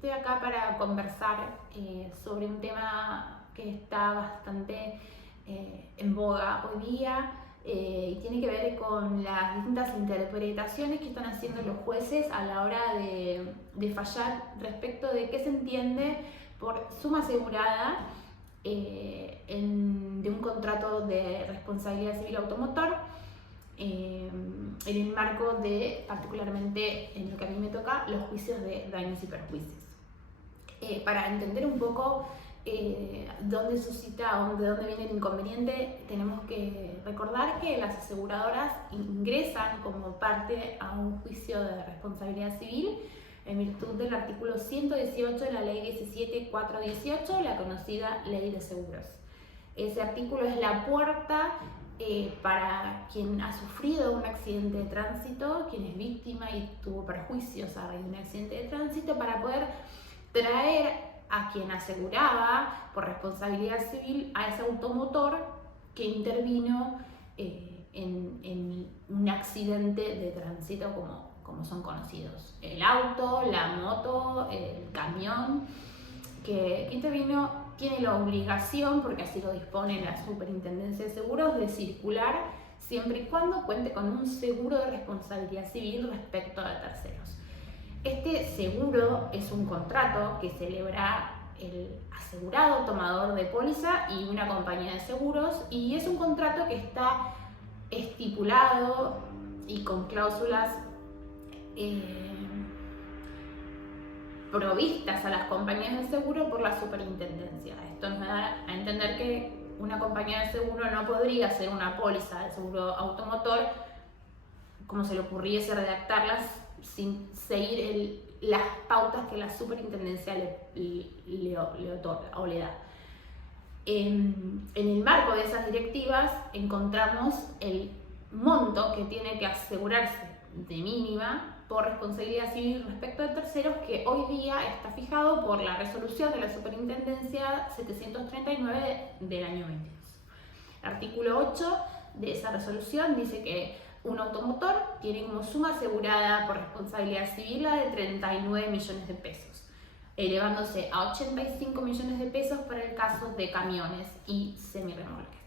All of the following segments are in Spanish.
Estoy acá para conversar sobre un tema que está bastante en boga hoy día y tiene que ver con las distintas interpretaciones que están haciendo los jueces a la hora de fallar respecto de qué se entiende por suma asegurada de un contrato de responsabilidad civil automotor. En el marco de, particularmente en lo que a mí me toca, los juicios de daños y perjuicios. Para entender un poco dónde suscita o de dónde viene el inconveniente, tenemos que recordar que las aseguradoras ingresan como parte a un juicio de responsabilidad civil en virtud del artículo 118 de la Ley 17.418, la conocida Ley de Seguros. Ese artículo es la puerta para quien ha sufrido un accidente de tránsito, quien es víctima y tuvo perjuicios a raíz de un accidente de tránsito, para poder traer a quien aseguraba por responsabilidad civil a ese automotor que intervino en un accidente de tránsito como son conocidos. El auto, la moto, el camión que intervino tiene la obligación, porque así lo dispone la Superintendencia de Seguros, de circular siempre y cuando cuente con un seguro de responsabilidad civil respecto a terceros. Este seguro es un contrato que celebra el asegurado tomador de póliza y una compañía de seguros, y es un contrato que está estipulado y con cláusulas provistas a las compañías de seguro por la superintendencia. Esto nos da a entender que una compañía de seguro no podría hacer una póliza de seguro automotor como se le ocurriese redactarlas sin seguir las pautas que la superintendencia le otorga o le da. En el marco de esas directivas encontramos el monto que tiene que asegurarse de mínima por responsabilidad civil respecto de terceros, que hoy día está fijado por la resolución de la Superintendencia 739 del año 22. El artículo 8 de esa resolución dice que un automotor tiene como suma asegurada por responsabilidad civil la de 39 millones de pesos, elevándose a 85 millones de pesos para el caso de camiones y semirremolques.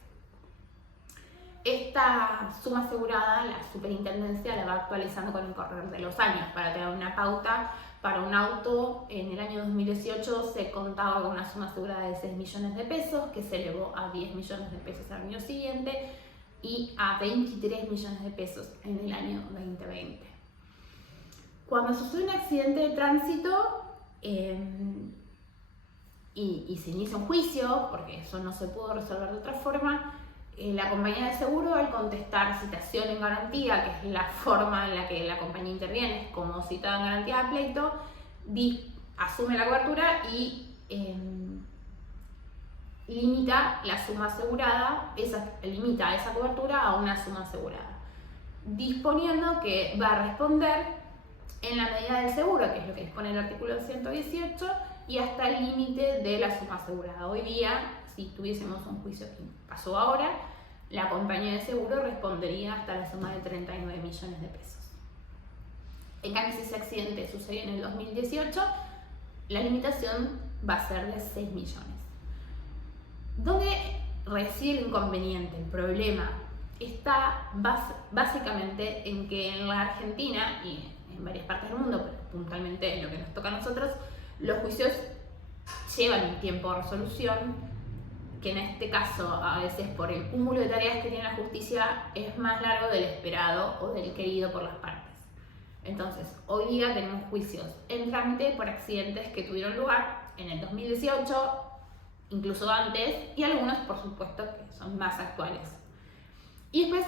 Esta suma asegurada la superintendencia la va actualizando con el correr de los años. Para tener una pauta, para un auto en el año 2018 se contaba con una suma asegurada de 6 millones de pesos, que se elevó a 10 millones de pesos al año siguiente y a 23 millones de pesos en el año 2020. Cuando sucede un accidente de tránsito y se inicia un juicio, porque eso no se pudo resolver de otra forma, la compañía de seguro, al contestar citación en garantía, que es la forma en la que la compañía interviene, como citada en garantía de pleito, asume la cobertura y limita la suma asegurada, limita esa cobertura a una suma asegurada, disponiendo que va a responder en la medida del seguro, que es lo que dispone el artículo 118, y hasta el límite de la suma asegurada. Hoy día, si tuviésemos un juicio que pasó ahora, la compañía de seguro respondería hasta la suma de 39 millones de pesos. En cambio, si ese accidente sucedió en el 2018, la limitación va a ser de 6 millones. ¿Dónde reside el inconveniente? El problema está básicamente en que en la Argentina y en varias partes del mundo, pero puntualmente en lo que nos toca a nosotros, los juicios llevan un tiempo de resolución, que en este caso, a veces por el cúmulo de tareas que tiene la justicia, es más largo del esperado o del querido por las partes. Entonces, hoy día tenemos juicios en trámite por accidentes que tuvieron lugar en el 2018, incluso antes, y algunos, por supuesto, que son más actuales. Y después,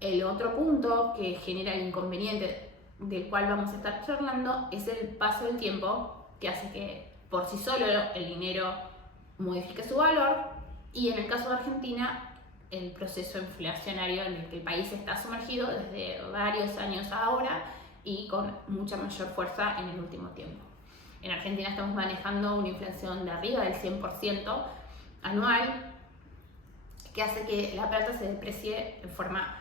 el otro punto que genera el inconveniente del cual vamos a estar charlando es el paso del tiempo, que hace que por sí solo el dinero modifique su valor, y en el caso de Argentina, el proceso inflacionario en el que el país está sumergido desde varios años ahora y con mucha mayor fuerza en el último tiempo. En Argentina estamos manejando una inflación de arriba del 100% anual, que hace que la plata se deprecie de forma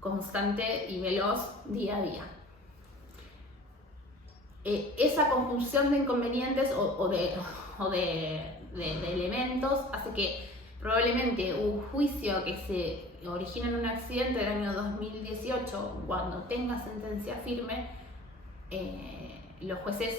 constante y veloz día a día. esa conjunción de inconvenientes o de elementos hace que probablemente un juicio que se origina en un accidente del año 2018, cuando tenga sentencia firme, los jueces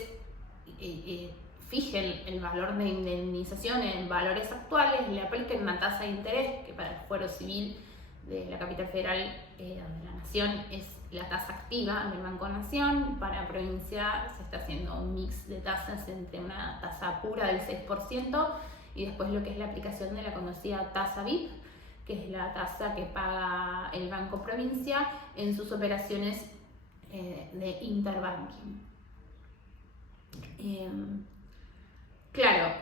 fijen el valor de indemnización en valores actuales, le apliquen una tasa de interés que para el fuero civil de la capital federal de la nación es la tasa activa del Banco Nación. Para provincia se está haciendo un mix de tasas entre una tasa pura del 6% y después lo que es la aplicación de la conocida tasa VIP, que es la tasa que paga el Banco Provincia en sus operaciones de interbanking. Claro,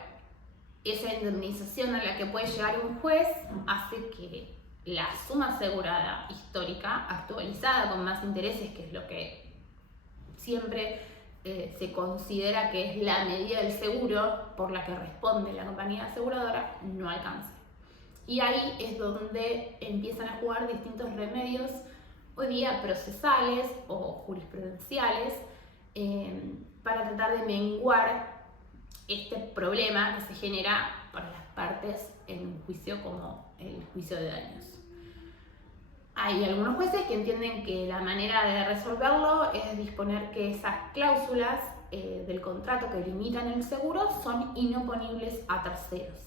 esa indemnización a la que puede llegar un juez hace que la suma asegurada histórica, actualizada con más intereses, que es lo que siempre se considera que es la medida del seguro por la que responde la compañía aseguradora, no alcance. Y ahí es donde empiezan a jugar distintos remedios, hoy día procesales o jurisprudenciales, para tratar de menguar este problema que se genera para las partes en un juicio como el juicio de daños. Hay algunos jueces que entienden que la manera de resolverlo es disponer que esas cláusulas del contrato que limitan el seguro son inoponibles a terceros.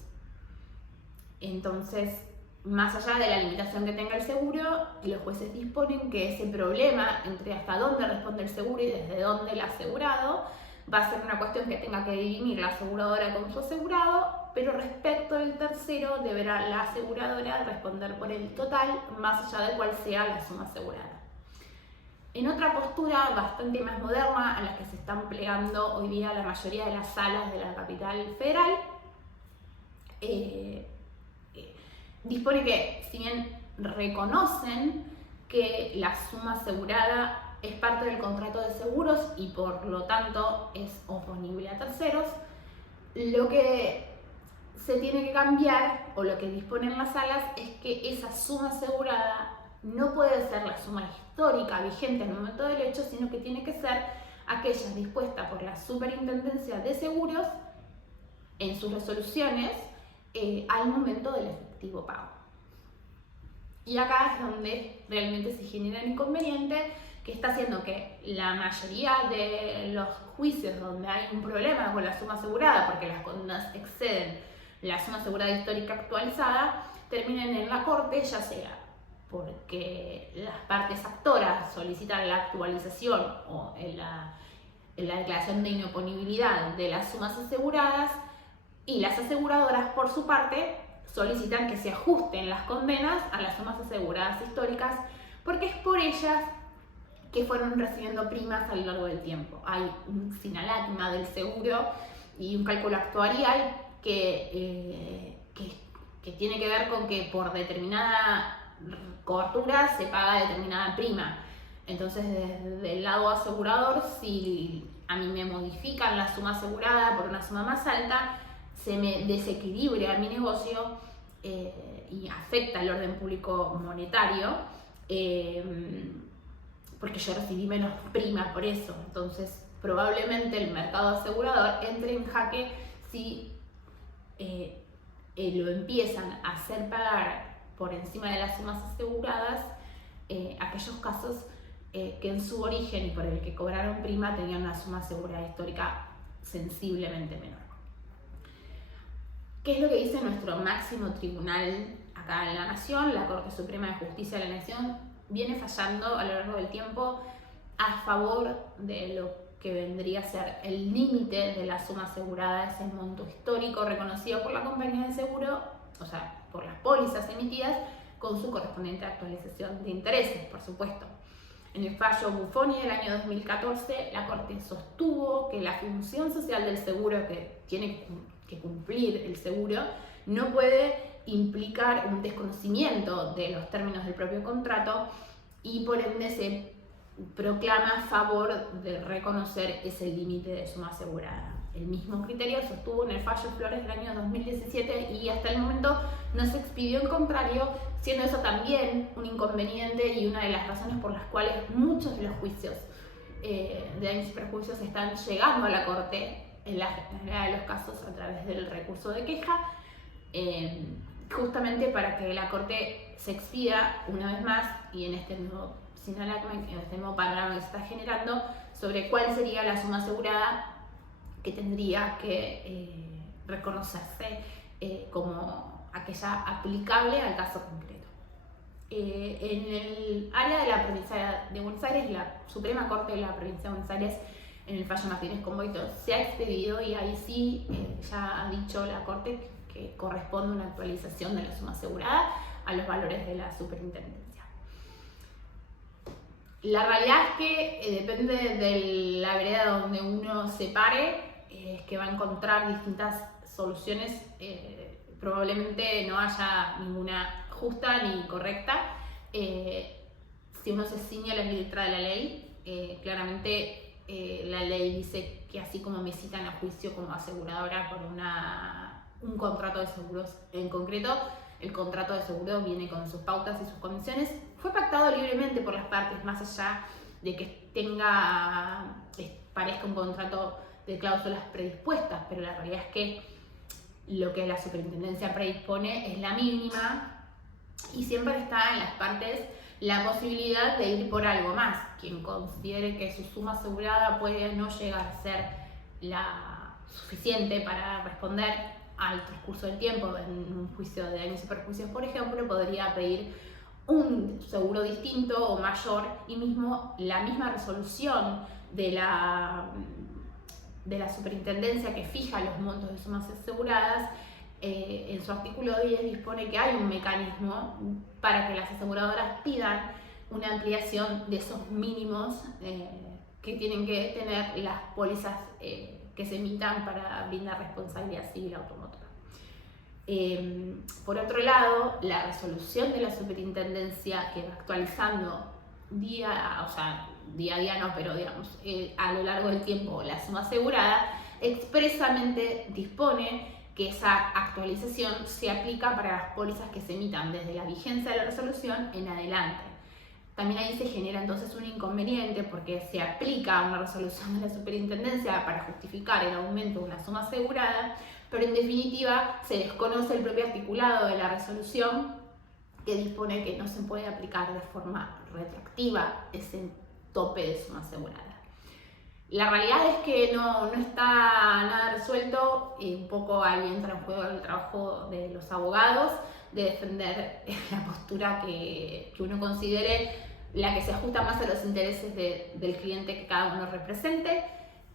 Entonces, más allá de la limitación que tenga el seguro, los jueces disponen que ese problema entre hasta dónde responde el seguro y desde dónde el asegurado va a ser una cuestión que tenga que dirimir la aseguradora con su asegurado, pero respecto del tercero deberá la aseguradora responder por el total, más allá de cuál sea la suma asegurada. En otra postura bastante más moderna, a la que se están plegando hoy día la mayoría de las salas de la capital federal, dispone que, si bien reconocen que la suma asegurada es parte del contrato de seguros y por lo tanto es oponible a terceros, lo que se tiene que cambiar, o lo que disponen las salas, es que esa suma asegurada no puede ser la suma histórica vigente en el momento del hecho, sino que tiene que ser aquella dispuesta por la Superintendencia de Seguros en sus resoluciones al momento del efectivo pago. Y acá es donde realmente se genera el inconveniente, que está haciendo que la mayoría de los juicios donde hay un problema con la suma asegurada, porque las condenas exceden la suma asegurada histórica actualizada, terminen en la corte, ya sea porque las partes actoras solicitan la actualización o en la declaración de inoponibilidad de las sumas aseguradas, y las aseguradoras, por su parte, solicitan que se ajusten las condenas a las sumas aseguradas históricas, porque es por ellas que fueron recibiendo primas a lo largo del tiempo. Hay un sinalagma del seguro y un cálculo actuarial que tiene que ver con que por determinada cobertura se paga determinada prima. Entonces, desde el lado asegurador, si a mí me modifican la suma asegurada por una suma más alta, se me desequilibra mi negocio y afecta el orden público monetario, porque yo recibí menos prima por eso. Entonces, probablemente el mercado asegurador entre en jaque si lo empiezan a hacer pagar por encima de las sumas aseguradas aquellos casos que en su origen y por el que cobraron prima tenían una suma asegurada histórica sensiblemente menor. ¿Qué es lo que dice nuestro máximo tribunal acá en la Nación? La Corte Suprema de Justicia de la Nación viene fallando a lo largo del tiempo a favor de lo que vendría a ser el límite de la suma asegurada, ese monto histórico reconocido por la compañía de seguro, o sea, por las pólizas emitidas, con su correspondiente actualización de intereses, por supuesto. En el fallo Buffoni del año 2014, la Corte sostuvo que la función social del seguro que tiene que cumplir el seguro no puede implicar un desconocimiento de los términos del propio contrato, y por ende se proclama a favor de reconocer ese límite de suma asegurada. El mismo criterio sostuvo en el fallo Flores del año 2017 y hasta el momento no se expidió en contrario, siendo eso también un inconveniente y una de las razones por las cuales muchos de los juicios de daños y perjuicios están llegando a la Corte en la generalidad de los casos a través del recurso de queja, justamente para que la Corte se expida una vez más y en este nuevo simulacro, en este nuevo panorama que se está generando, sobre cuál sería la suma asegurada que tendría que reconocerse como aquella aplicable al caso concreto. En el área de la provincia de Buenos Aires, la Suprema Corte de la provincia de Buenos Aires, en el fallo Martínez Conboito, se ha expedido y ahí sí ya ha dicho la Corte que corresponde una actualización de la suma asegurada a los valores de la superintendencia. La realidad es que depende de la vereda donde uno se pare, es que va a encontrar distintas soluciones. Probablemente no haya ninguna justa ni correcta. Si uno se ciñe a la letra de la ley, claramente la ley dice que así como me citan a juicio como aseguradora por un contrato de seguros en concreto, el contrato de seguro viene con sus pautas y sus condiciones. Fue pactado libremente por las partes, más allá de que parezca un contrato de cláusulas predispuestas, pero la realidad es que lo que la superintendencia predispone es la mínima y siempre está en las partes la posibilidad de ir por algo más. Quien considere que su suma asegurada puede no llegar a ser la suficiente para responder al transcurso del tiempo en un juicio de daños y perjuicios, por ejemplo, podría pedir un seguro distinto o mayor, y mismo la misma resolución de la superintendencia que fija los montos de sumas aseguradas, en su artículo 10 dispone que hay un mecanismo para que las aseguradoras pidan una ampliación de esos mínimos que tienen que tener las pólizas que se emitan para brindar responsabilidad civil automotora. Por otro lado, la resolución de la superintendencia, que va actualizando día a día no, pero digamos a lo largo del tiempo la suma asegurada, expresamente dispone que esa actualización se aplica para las pólizas que se emitan desde la vigencia de la resolución en adelante. También ahí se genera entonces un inconveniente porque se aplica una resolución de la superintendencia para justificar el aumento de una suma asegurada, pero en definitiva se desconoce el propio articulado de la resolución que dispone que no se puede aplicar de forma retroactiva ese tope de suma asegurada. La realidad es que no está nada resuelto, y un poco ahí entra en juego el trabajo de los abogados de defender la postura que uno considere la que se ajusta más a los intereses del cliente que cada uno represente.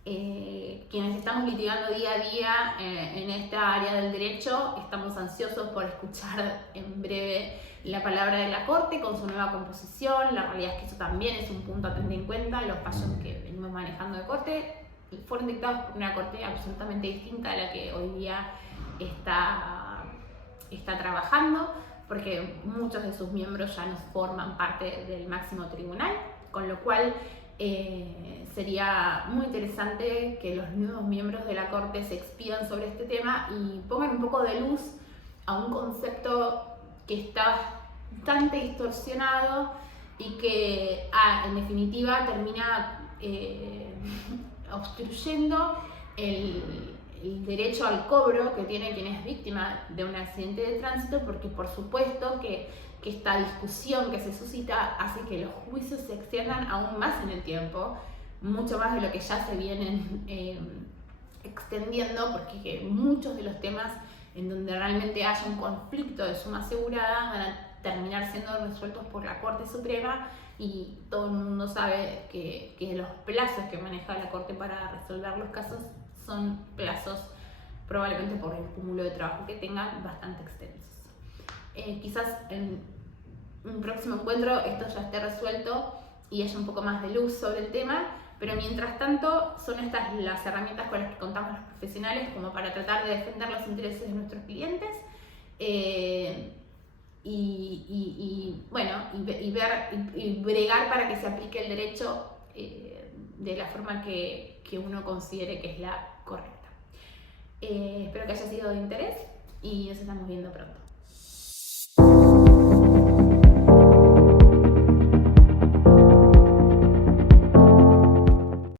Quienes estamos litigando día a día en esta área del derecho estamos ansiosos por escuchar en breve la palabra de la Corte con su nueva composición. La realidad es que eso también es un punto a tener en cuenta. Los fallos que venimos manejando de Corte fueron dictados por una Corte absolutamente distinta a la que hoy día está trabajando, porque muchos de sus miembros ya no forman parte del máximo tribunal, con lo cual sería muy interesante que los nuevos miembros de la Corte se expidan sobre este tema y pongan un poco de luz a un concepto que está bastante distorsionado y que en definitiva termina obstruyendo el derecho al cobro que tiene quien es víctima de un accidente de tránsito, porque por supuesto que esta discusión que se suscita hace que los juicios se extiendan aún más en el tiempo, mucho más de lo que ya se vienen extendiendo, porque muchos de los temas en donde realmente haya un conflicto de suma asegurada van a terminar siendo resueltos por la Corte Suprema, y todo el mundo sabe que los plazos que maneja la Corte para resolver los casos son plazos, probablemente por el cúmulo de trabajo que tengan, bastante extensos. Quizás en un próximo encuentro esto ya esté resuelto y haya un poco más de luz sobre el tema, pero mientras tanto son estas las herramientas con las que contamos los profesionales como para tratar de defender los intereses de nuestros clientes y bregar para que se aplique el derecho de la forma que uno considere que es la correcta. Espero que haya sido de interés y nos estamos viendo pronto.